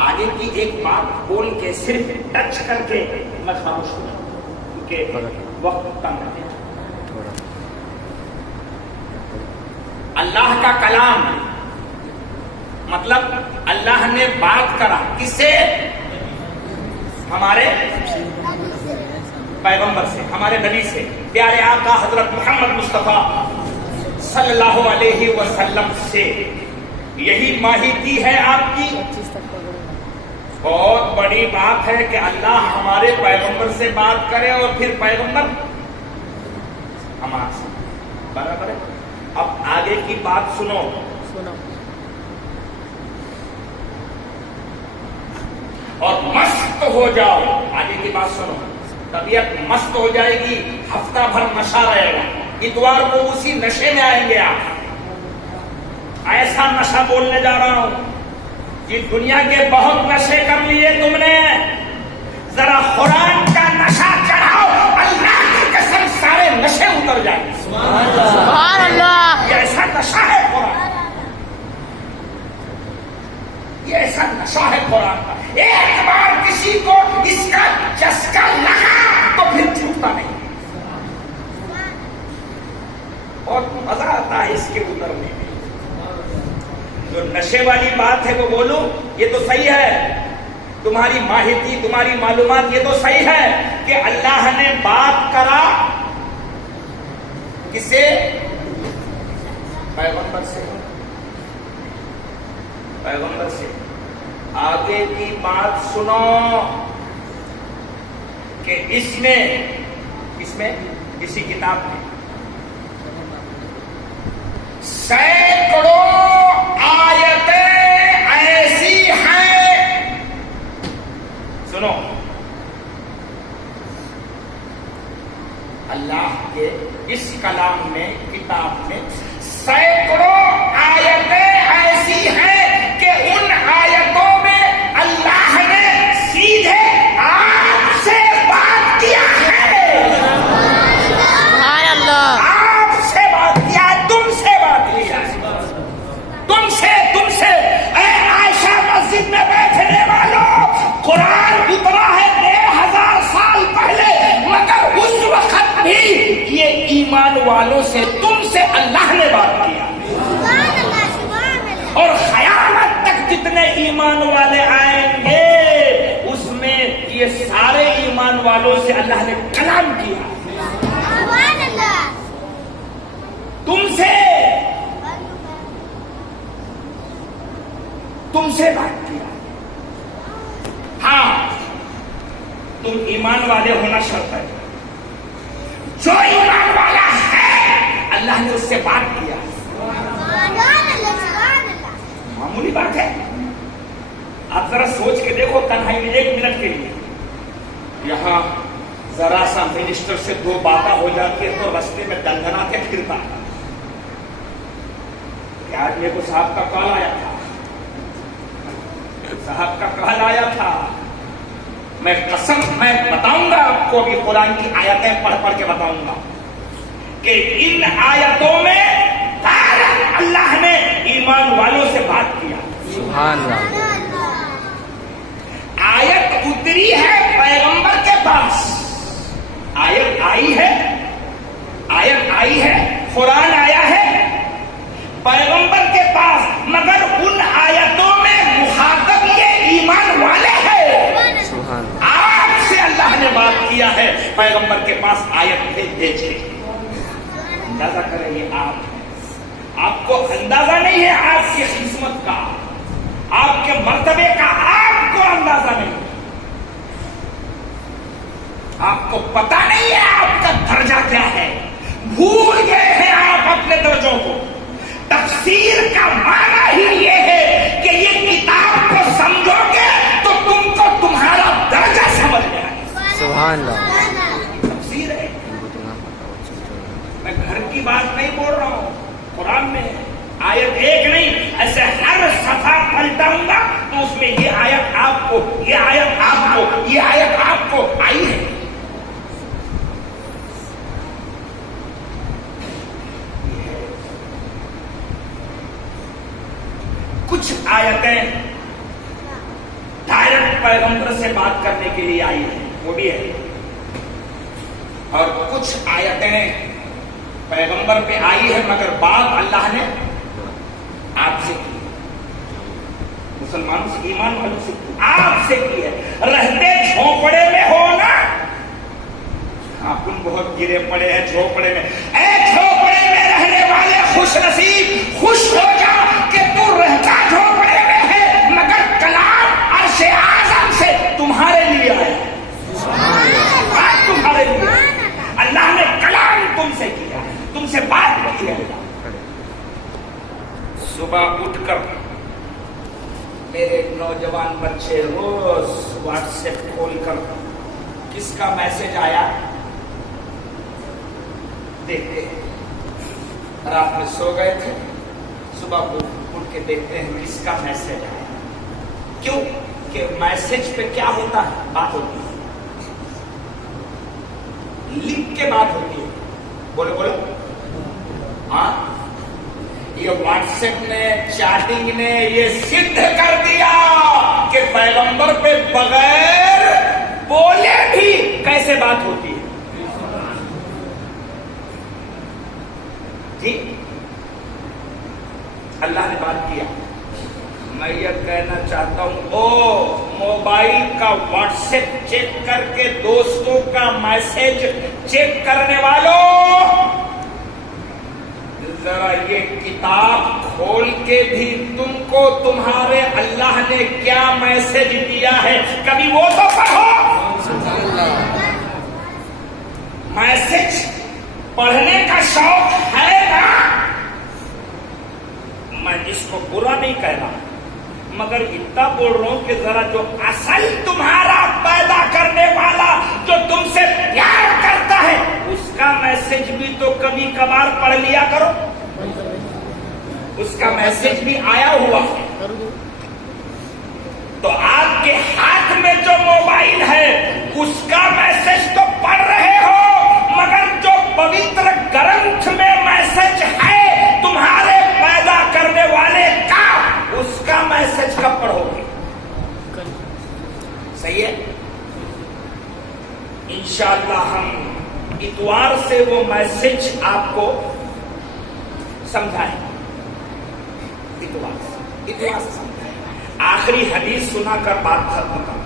آگے کی ایک بات بول کے صرف ٹچ کر کے میں خاموش ہو جاؤں کیونکہ وقت تنگ ہے. اللہ کا کلام مطلب اللہ نے بات کرا کس سے؟ ہمارے پیغمبر سے، ہمارے نبی سے، پیارے آقا حضرت محمد مصطفیٰ صلی اللہ علیہ وسلم سے. یہی ماہیتی ہے آپ کی. بہت بڑی بات ہے کہ اللہ ہمارے پیغمبر سے بات کرے اور پھر پیغمبر ہمارے سے. برابر ہے. اب آگے کی بات سنو. اور مست ہو جاؤ. آگے کی بات سنو. طبیعت مست ہو جائے گی، ہفتہ بھر نشہ رہے گا، اتوار کو اسی نشے میں آئیں گے آپ. ایسا نشہ بولنے جا رہا ہوں کہ دنیا کے بہت نشے کر لیے تم نے، ذرا قرآن کا نشہ چڑھاؤ، اللہ کی قسم سارے نشے اتر جائیں. سبحان اللہ. یہ ایسا نشہ ہے قرآن، یہ ایسا نشہ ہے قرآن کا. ایک بار کسی کو اس کا چسکا لگا تو پھر چھوٹتا نہیں. بہت مزہ آتا ہے اس کے اترنے میں. جو نشے والی بات ہے وہ بولو، یہ تو صحیح ہے. تمہاری ماہیتی، تمہاری معلومات یہ تو صحیح ہے کہ اللہ نے بات کرا کس سے؟ پیغمبر سے. پیغمبر سے. آگے کی بات سنو کہ اس میں کسی کتاب میں سینکڑوں آیتیں ایسی ہیں. سنو، اللہ کے اس کلام میں، کتاب میں سینکڑوں آیتیں ایسی ہیں کہ ان آیتوں میں اللہ نے سیدھے آپ سے بات کیا ہے. سبحان اللہ. آپ سے بات کیا ہے، تم سے بات کیا ہے. تم سے اے عائشہ مسجد میں بیٹھنے والوں، قرآن اترا ہے 1000 سال پہلے، مگر اس وقت بھی یہ ایمان والوں سے، تم سے اللہ نے بات کیا. اور قیامت تک جتنے ایمان والے آئیں گے اس میں یہ سارے ایمان والوں سے اللہ نے کلام کیا. تم سے بات کیا. ہاں، تم ایمان والے ہونا شرط ہے. جو ایمان والا ہے اللہ نے اس سے بات کیا. معمولی بات ہے. آپ ذرا سوچ کے دیکھو تنہائی میں 1 منٹ کے لیے، یہاں ذرا سا منسٹر سے 2 باتیں ہو جاتی ہے تو رستے میں دندنا کے پھرتا ہے. آج میرے کو صاحب کا کال آیا تھا، میں قسم میں بتاؤں گا آپ کو، ابھی قرآن کی آیتیں پڑھ کے بتاؤں گا کہ ان آیتوں میں اللہ نے ایمان والوں سے بات کیا. سبحان اللہ. آیت اتری ہے پیغمبر کے پاس، آیت آئی ہے، قرآن آیا ہے پیغمبر کے پاس، مگر ان آیتوں میں مخاطب یہ ایمان والے ہیں. آپ سے اللہ نے بات کیا ہے، پیغمبر کے پاس آیت بھیجے. اندازہ کریں یہ آپ کو اندازہ نہیں ہے آپ کی قسمت کا، آپ کے مرتبے کا آپ کو اندازہ نہیں. آپ کو پتا نہیں ہے آپ کا درجہ کیا ہے. بھول گئے ہیں آپ اپنے درجوں کو. تفسیر کا معنی ہی یہ ہے کہ یہ کتاب کو سمجھو گے تو تم کو تمہارا درجہ سمجھ میں آئے. سبحان اللہ. تفسیر ہے. میں گھر کی بات نہیں بول رہا ہوں، قرآن میں آیت ایک نہیں، ایسے ہر صفحہ پلٹاؤں گا تو اس میں یہ آیت آپ کو، یہ آیت آپ کو، یہ آیت آپ کو آئی ہے. کچھ آیتیں پیغمبر سے بات کرنے کے لیے آئی ہے، وہ بھی ہے، اور کچھ آیتیں پیغمبر پہ آئی ہے مگر بات اللہ نے آپ سے کی، مسلمانوں سے، ایمان والوں سے آپ سے کی ہے۔ رہتے جھونپڑے میں ہو نا، آپ بہت گرے پڑے ہیں جھونپڑے میں، اے جھونپڑے میں رہنے والے خوش نصیب، خوش ہو جا کہ تو رہتا جھونپڑے میں ہے مگر کلام عرش اعظم سے تمہارے لیے آیا، آج تمہارے لیے اللہ نے کلام تم سے کیا، تم سے بات کی ہے۔ صبح اٹھ کر میرے نوجوان بچے روز واٹس ایپ کھول کر کس کا میسج آیا دیکھتے ہیں، رات میں سو گئے تھے، صبح اٹھ کے دیکھتے ہیں کس کا میسج آیا۔ کیوں کہ میسج پہ کیا ہوتا ہے، بات ہوتی ہے، لکھ کے بات ہوتی ہے، بولو بولو، ہاں یہ واٹس ایپ نے، چیٹنگ نے یہ سدھ کر دیا کہ پیغمبر پہ بغیر بولے بھی کیسے بات ہوتی ہے۔ جی اللہ نے بات کیا، میں یہ کہنا چاہتا ہوں، او موبائل کا واٹس ایپ چیک کر کے دوستوں کا میسج چیک کرنے والوں، ذرا یہ کتاب کھول کے بھی تم کو تمہارے اللہ نے کیا میسج دیا ہے کبھی وہ تو پڑھو۔ میسج پڑھنے کا شوق ہے نا، میں اس کو برا نہیں کہہ رہا مگر اتنا بول رہا ہوں کہ ذرا جو اصل تمہارا پیدا کرنے والا جو تم سے پیار کرتا ہے اس کا میسج بھی تو کبھی کبھار پڑھ لیا کرو، اس کا میسج بھی آیا ہوا ہے۔ تو آپ کے ہاتھ میں جو موبائل ہے اس کا میسج تو پڑھ رہے ہو مگر جو پوتر گرنتھ میں میسج ہے تمہارے پیدا کرنے والے کا، اس کا میسج کب پڑھو گے؟ صحیح ہے، انشاءاللہ ہم اتوار سے وہ میسج آپ کو سمجھائیں، اتوار سے سمجھائیں۔ آخری حدیث سنا کر بات ختم کروں،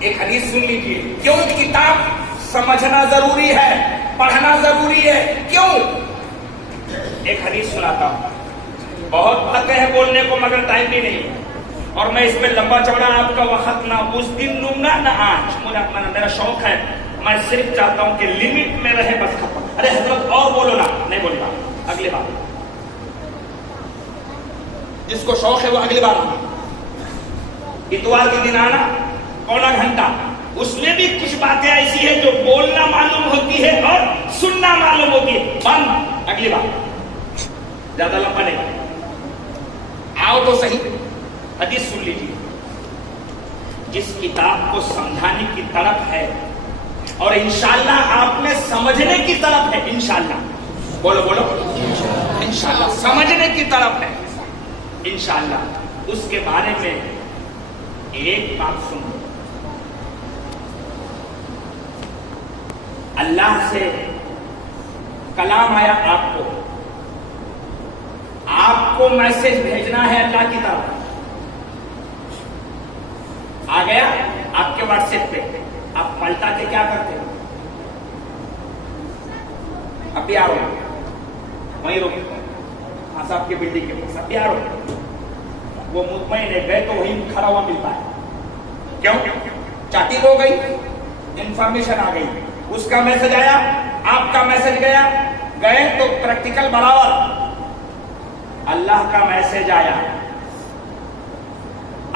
ایک حدیث سن لیجیے، کیوں کتاب سمجھنا ضروری ہے، پڑھنا ضروری ہے، کیوں؟ ایک حدیث سناتا ہوں، بہت باتیں ہیں بولنے کو مگر ٹائم بھی نہیں، اور میں اس پہ لمبا چوڑا آپ کا وقت نہ اس دن لوں گا نہ آج، میرا شوق ہے، میں صرف چاہتا ہوں کہ لمٹ میں رہے بس ختم۔ ارے حضرت اور بولو نا، نہیں بولنا، اگلی بار جس کو شوق ہے وہ اگلی بار، اتوار کے دن آنا پونا گھنٹہ، اس میں بھی کچھ باتیں ایسی ہیں جو بولنا معلوم ہوتی ہے اور سننا معلوم ہوتی ہے، بند، اگلی بار زیادہ لمبا نہیں، آؤ تو صحیح، حدیث سن لیجیے۔ جس کتاب کو سمجھانے کی طرف ہے اور انشاءاللہ آپ میں سمجھنے کی طرف ہے، انشاءاللہ بولو بولو، انشاءاللہ سمجھنے کی طرف ہے، انشاءاللہ اس کے بارے میں ایک بات سنو، اللہ سے کلام آیا، آپ کو میسج بھیجنا ہے اللہ کی طرف، آ گیا آپ کے واٹس ایپ پہ، آپ پلٹا کے کیا کرتے ہو؟ ابھی آ رہو، وہیں رکو، ہاں صاحب کی بلڈنگ کے پاس، ابھی آ رہو، وہ مطمئن ہے، گئے تو وہیں کھڑا ہوا ملتا ہے، کیوں؟ چیٹنگ ہو گئی، انفارمیشن آ گئی، اس کا میسج آیا، آپ کا میسج گیا، گئے تو پریکٹیکل برابر، اللہ کا میسج آیا،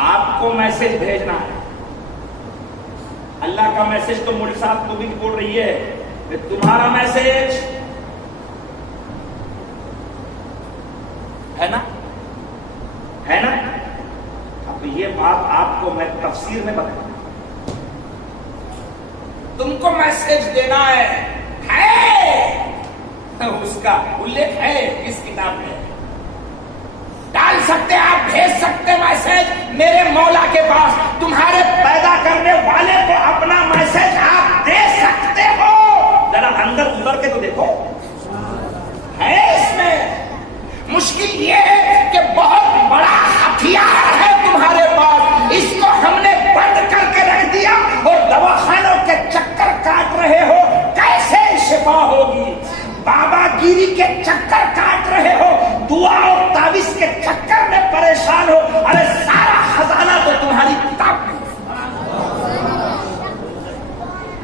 آپ کو میسج بھیجنا ہے، اللہ کا میسج تو مولوی صاحب تو بھی بول رہی ہے کہ تمہارا میسج ہے نا، ہے نا؟ اب یہ بات آپ کو میں تفسیر میں بتاؤں، تم کو میسج دینا ہے اس کا الیکھ ہے اس کتاب میں، ڈال سکتے آپ، بھیج سکتے میسج میرے مولا کے پاس؟ تمہارے پیدا کرنے والے کو اپنا میسج آپ دے سکتے ہو؟ ذرا اندر ادھر کے تو دیکھو، ہے اس میں؟ مشکل یہ ہے کہ بہت بڑا ہتھیار ہے تمہارے پاس، اس کو ہم نے بند کر کے رکھ دیا اور دواخانوں کے چکر کاٹ رہے ہو، کیسے شفا ہوگی؟ بابا گیری کے چکر کاٹ رہے ہو، دعا اور تعویذ کے چکر میں پریشان ہو، ارے سارا خزانہ تو تمہاری کتاب میں،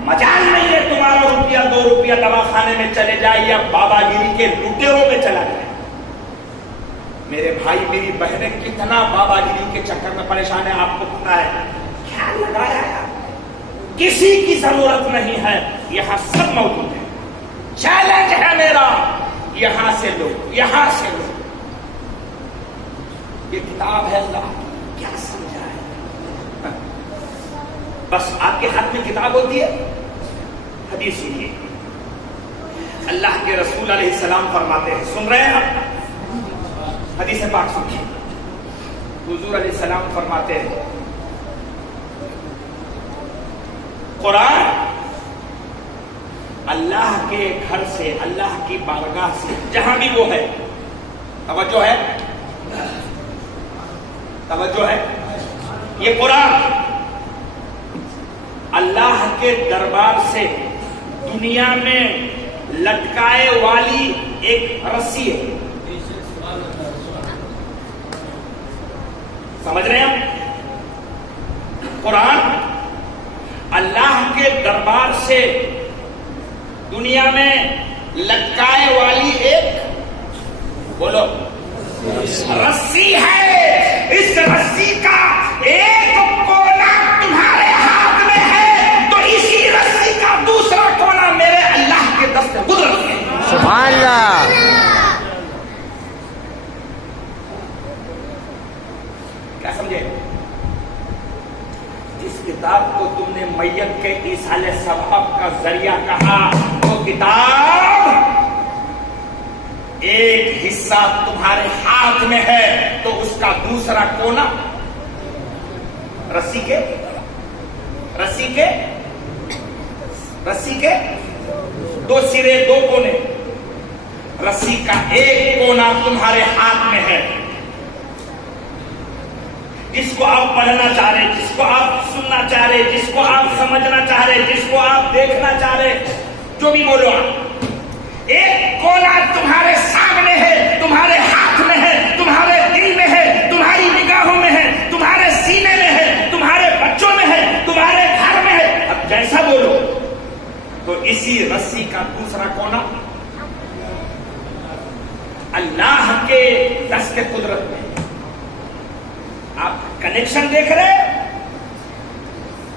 مجال نہیں ہے تمہارا روپیہ 2 روپیہ دواخانے میں چلے جائے یا بابا گیری کے لٹیروں میں چلا جائے۔ میرے بھائی میری بہنیں کتنا بابا گیری کے چکر میں پریشان ہیں، آپ کو پتا ہے؟ کیا لگایا ہے؟ کسی کی ضرورت نہیں ہے، یہاں سب موجود ہے۔ چیلنج ہے میرا، یہاں سے لو، یہاں سے لو۔ یہ کتاب ہے اللہ کی، کیا سمجھا ہے؟ بس آپ کے ہاتھ میں کتاب ہوتی ہے؟ حدیث سنیے، اللہ کے رسول علیہ السلام فرماتے ہیں، سن رہے ہیں آپ؟ حدیث پاک سنیے، حضور علیہ السلام فرماتے ہیں قرآن اللہ کے گھر سے، اللہ کی بارگاہ سے، جہاں بھی وہ ہے، توجہ ہے، توجہ ہے، یہ قرآن اللہ کے دربار سے دنیا میں لٹکائے والی ایک رسی ہے، سمجھ رہے ہیں؟ قرآن اللہ کے دربار سے دنیا میں لٹکائے والی ایک، بولو، رسی ہے۔ اس رسی کا ایک کونا تمہارے ہاتھ میں ہے تو اسی رسی کا دوسرا کونا میرے اللہ کے دست قدرت ہے۔ سبحان اللہ۔ کیا سمجھے؟ جس کتاب کو تم نے میت کے ایصال ثواب کا ذریعہ کہا، وہ کتاب ایک حصہ تمہارے ہاتھ میں ہے تو اس کا دوسرا کونا رسی کے دو سرے، دو کونے، رسی کا ایک کونا تمہارے ہاتھ میں ہے، جس کو آپ پڑھنا چاہ رہے، جس کو آپ سننا چاہ رہے، جس کو آپ سمجھنا چاہ رہے، جس کو آپ دیکھنا چاہ رہے، جو بھی بولو آپ، ایک کونا تمہارے سامنے ہے، تمہارے ہاتھ میں ہے، تمہارے دل میں ہے، تمہاری نگاہوں میں ہے، تمہارے سینے میں ہے، تمہارے بچوں میں ہے، تمہارے گھر میں ہے۔ اب جیسا بولو تو اسی رسی کا دوسرا کونا اللہ کے دست قدرت میں۔ آپ کنیکشن دیکھ رہے،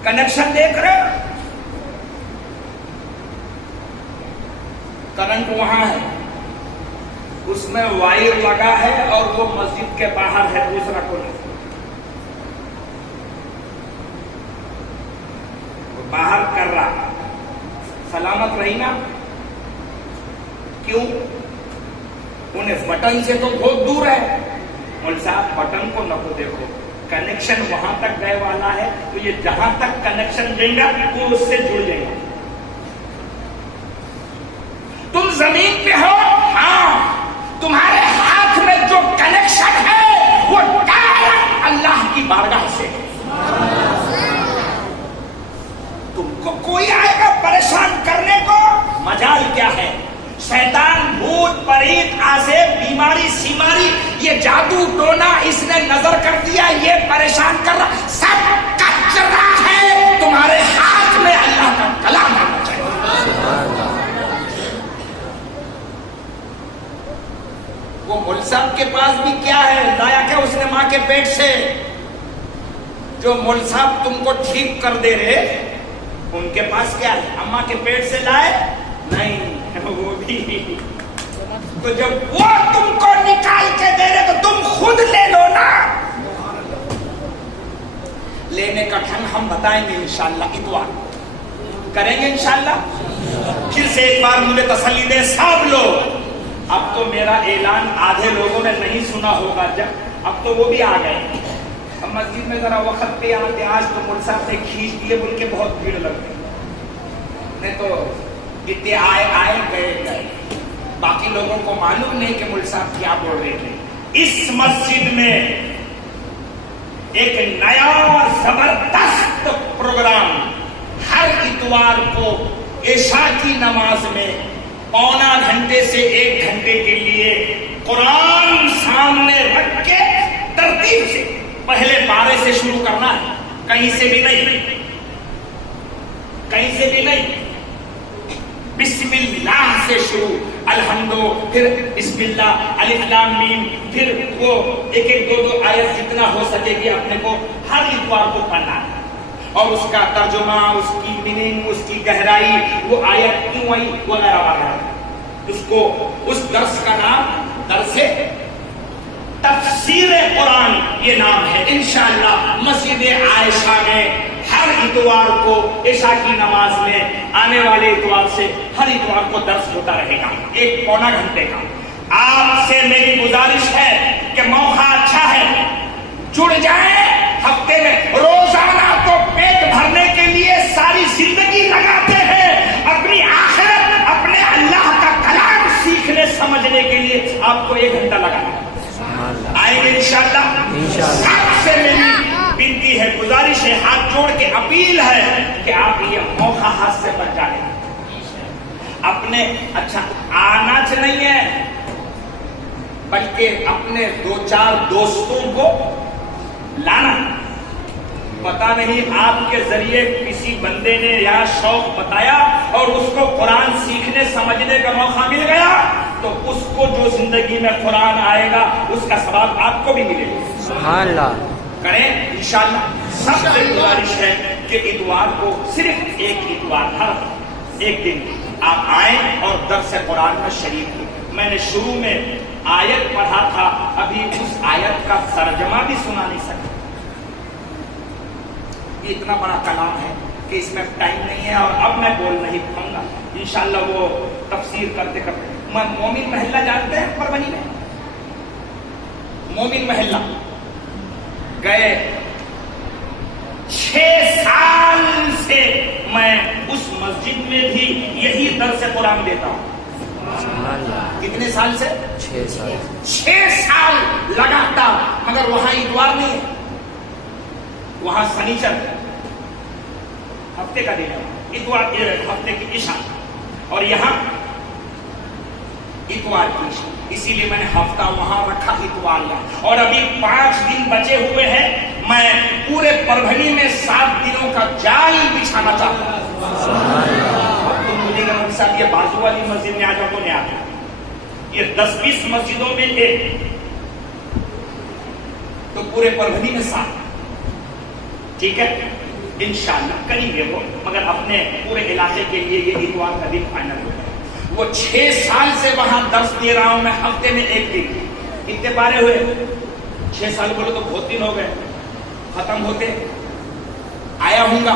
کنیکشن دیکھ رہے، کرنٹ وہاں ہے، اس میں وائر لگا ہے اور وہ مسجد کے باہر ہے، دوسرا کونا وہ باہر کر رہا، سلامت رہی نا؟ کیوں؟ انہیں بٹن سے تو بہت دور ہے۔ مول صاحب بٹن کو نہ کو دیکھو، کنیکشن وہاں تک گئے والا ہے تو یہ جہاں تک کنیکشن دیں گا وہ اس سے جڑ جائے گا۔ تم زمین پہ ہو، ہاں، تمہارے ہاتھ میں جو کنیکشن ہے وہ ڈائریکٹ اللہ کی بارگاہ سے ہے۔ تم کو کوئی آئے گا پریشان کرنے کو؟ مجال کیا ہے؟ شیطان، بھوت، پریت، عذاب، بیماری، سیماری، یہ جادو ٹونا اس نے نظر کر دیا، یہ پریشان کر رہا، سب کچرا ہے، تمہارے ہاتھ میں اللہ کا کلام ہونا چاہیے۔ وہ مول صاحب کے پاس بھی کیا ہے؟ لایا کیا اس نے ماں کے پیٹ سے؟ جو مول صاحب تم کو ٹھیک کر دے رہے ان کے پاس کیا ہے؟ اماں کے پیٹ سے لائے؟ نہیں، وہ بھی تو جب وہ تم کو نکال کے دے رہے تو تم خود لے لو نا۔ لینے کا ڈھنگ ہم بتائیں گے انشاءاللہ، اتوار کریں گے انشاءاللہ۔ پھر سے ایک بار مجھے تسلی دے سب لوگ، اب تو میرا اعلان آدھے لوگوں نے نہیں سنا ہوگا، جب اب تو وہ بھی آ گئے. اب مسجد میں ذرا وقت پہ آتے, آج تو مول صاحب نے کھینچ دیے بول کے بہت بھیڑ لگ گئی, نہیں تو جتنے آئے گئے. باقی لوگوں کو معلوم نہیں کہ مول صاحب کیا بول رہے تھے. اس مسجد میں ایک نیا اور زبردست پروگرام ہر اتوار کو عشاء کی نماز میں پونا گھنٹے سے 1 گھنٹے کے لیے قرآن سامنے رکھ کے ترتیب سے پہلے پارے سے شروع کرنا ہے, کہیں سے بھی نہیں, کہیں سے بھی نہیں. بسم اللہ سے شروع, الحمدو, پھر بسم اللہ, الف لام میم, پھر وہ ایک 2 آیت جتنا ہو سکے گی اپنے کو ہر اتوار کو پڑھنا ہے, اور اس کا ترجمہ, اس کی میننگ, اس کی گہرائی, وہ آیت کیوں آئی وغیرہ وغیرہ. اس کو اس درس کا نام درس تفسیر قرآن یہ نام ہے. انشاءاللہ مسجد عائشہ میں ہر اتوار کو عشاء کی نماز میں آنے والے اتوار سے ہر اتوار کو درس ہوتا رہے گا 1 پونا گھنٹے کا. آپ سے میری گزارش ہے کہ موقع اچھا ہے, جڑ جائیں. ہفتے میں روزانہ تو پیٹ بھرنے کے لیے ساری زندگی لگاتے ہیں, اپنی آخرت, اپنے اللہ کا کلام سیکھنے سمجھنے کے لیے آپ کو 1 گھنٹہ لگانا. آئیں گے انشاءاللہ. آپ سے میری بنتی ہے, گزارش ہے, ہاتھ جوڑ کے اپیل ہے کہ آپ یہ موقع ہاتھ سے بچ جائیں. اپنے اچھا آنا نہیں ہے, بلکہ اپنے 2-4 دوستوں کو لانا. پتا نہیں آپ کے ذریعے کسی بندے نے یا شوق بتایا اور اس کو قرآن سیکھنے سمجھنے کا موقع مل گیا تو اس کو جو زندگی میں قرآن آئے گا اس کا ثواب آپ کو بھی ملے گا. سبحان اللہ. کریں انشاءاللہ. سب سے گزارش ہے کہ اتوار کو صرف 1 اتوار ہر 1 دن آپ آئیں اور درس قرآن میں شریک ہوں. میں نے شروع میں آیت پڑھا تھا, ابھی اس آیت کا ترجمہ بھی سنا نہیں سکتا. یہ اتنا بڑا کلام ہے کہ اس میں ٹائم نہیں ہے اور اب میں بول نہیں پاؤں گا. انشاءاللہ وہ تفسیر کرتے کرتے. مومن محلہ جانتے ہیں پربنی میں؟ مومن محلہ گئے 6 سال سے میں اس مسجد میں بھی یہی درس قرآن دیتا ہوں. کتنے سال سے؟ 6 سال لگاتار. مگر وہاں اتوار نہیں ہے, وہاں سنیچر ہفتے کا دن ہے, اتوار ہفتے کی عشاء, اور یہاں اتوار کی عشاء. اسی لیے میں نے ہفتہ وہاں رکھا, اتوار یہاں. اور ابھی 5 دن بچے ہوئے ہیں. میں پورے پربھنی میں 7 دنوں کا جال بچھانا چاہتا ہوں. اب تم مجھے کہ صاحب یہ بازو والی مسجد میں آ جاؤ تو نہیں آتا. یہ 10-20 مسجدوں میں ایک, تو پورے پربھنی میں 7. ٹھیک ہے, انشاءاللہ کریں گے وہ, مگر اپنے پورے علاقے کے لیے یہ اتوار کا دن فائنل ہو گیا. وہ 6 سال سے وہاں درس دے رہا ہوں میں, ہفتے میں 1 دن. کتنے پارے ہوئے؟ 6 سال بولے تو بہت دن ہو گئے, ختم ہوتے آیا ہوں گا.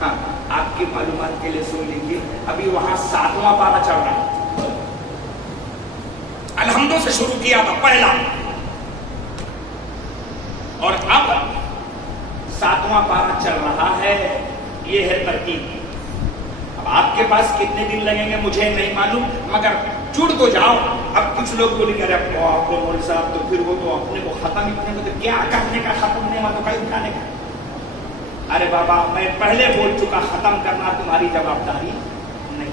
ہاں, آپ کی معلومات کے لیے سن لیجیے, ابھی وہاں 7واں پارہ چل رہا ہے. الحمدو سے شروع کیا تھا پہلا, اور اب 7واں پارہ چل رہا ہے. یہ ہے ترتیب. اب آپ کے پاس کتنے دن لگیں گے مجھے نہیں معلوم, مگر جڑ تو جاؤ. اب کچھ لوگ بولیں گے ارے آپ کو مول صاحب تو پھر وہ تو اپنے کو ختم اتنے کو تو کیا کرنے کا, ختم نہیں ہوا تو کہیں اٹھانے کا. ارے بابا میں پہلے بول چکا, ختم کرنا تمہاری جوابداری نہیں.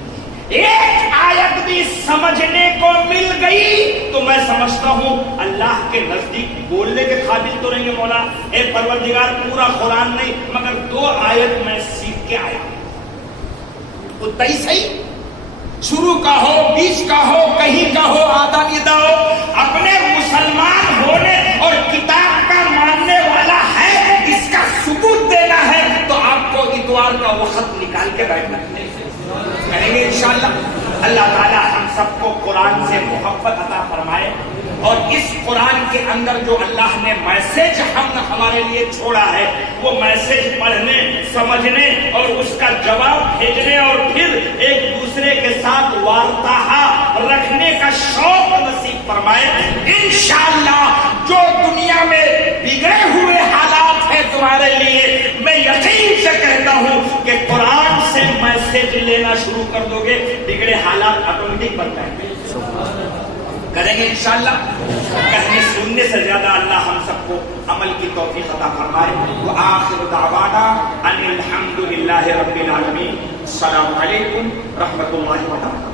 ایک آیت بھی سمجھنے کو مل گئی تو میں سمجھتا ہوں اللہ کے نزدیک بولنے کے قابل تو نہیں ہے. مولا اے پروردگار پورا قرآن نہیں مگر 2 آیت میں سیکھ کے آیا. اتنا ہی صحیح, شروع کا ہو, بیچ کا ہو, کہیں کا ہو, آدھا نیدہ ہو, اپنے مسلمان ہونے اور کتاب کا ماننے والا ہے اس کا ثبوت دینا ہے تو آپ کو اتوار کا وقت نکال کے بیٹھنا کریں گے انشاءاللہ. اللہ تعالی ہم سب کو قرآن سے محبت عطا فرمائے, اور اس قرآن کے اندر جو اللہ نے میسج ہمارے لیے چھوڑا ہے وہ میسج پڑھنے, سمجھنے اور اس کا جواب بھیجنے اور پھر ایک دوسرے کے ساتھ وارتاہ رکھنے کا شوق نصیب فرمائے انشاءاللہ جو دنیا میں بگڑے ہوئے حالات ہیں تمہارے لیے، میں یقین سے کہتا ہوں کہ قرآن سے میسج لینا شروع کر دو گے، بگڑے حالات آٹومیٹک بن جائیں گے۔ کریں گے انشاءاللہ۔ کہنے سننے سے زیادہ اللہ ہم سب کو عمل کی توفیق عطا فرمائے۔ وآخر دعوانا ان الحمد للہ رب العالمین۔ السلام علیکم رحمۃ اللہ وبرکاتہ۔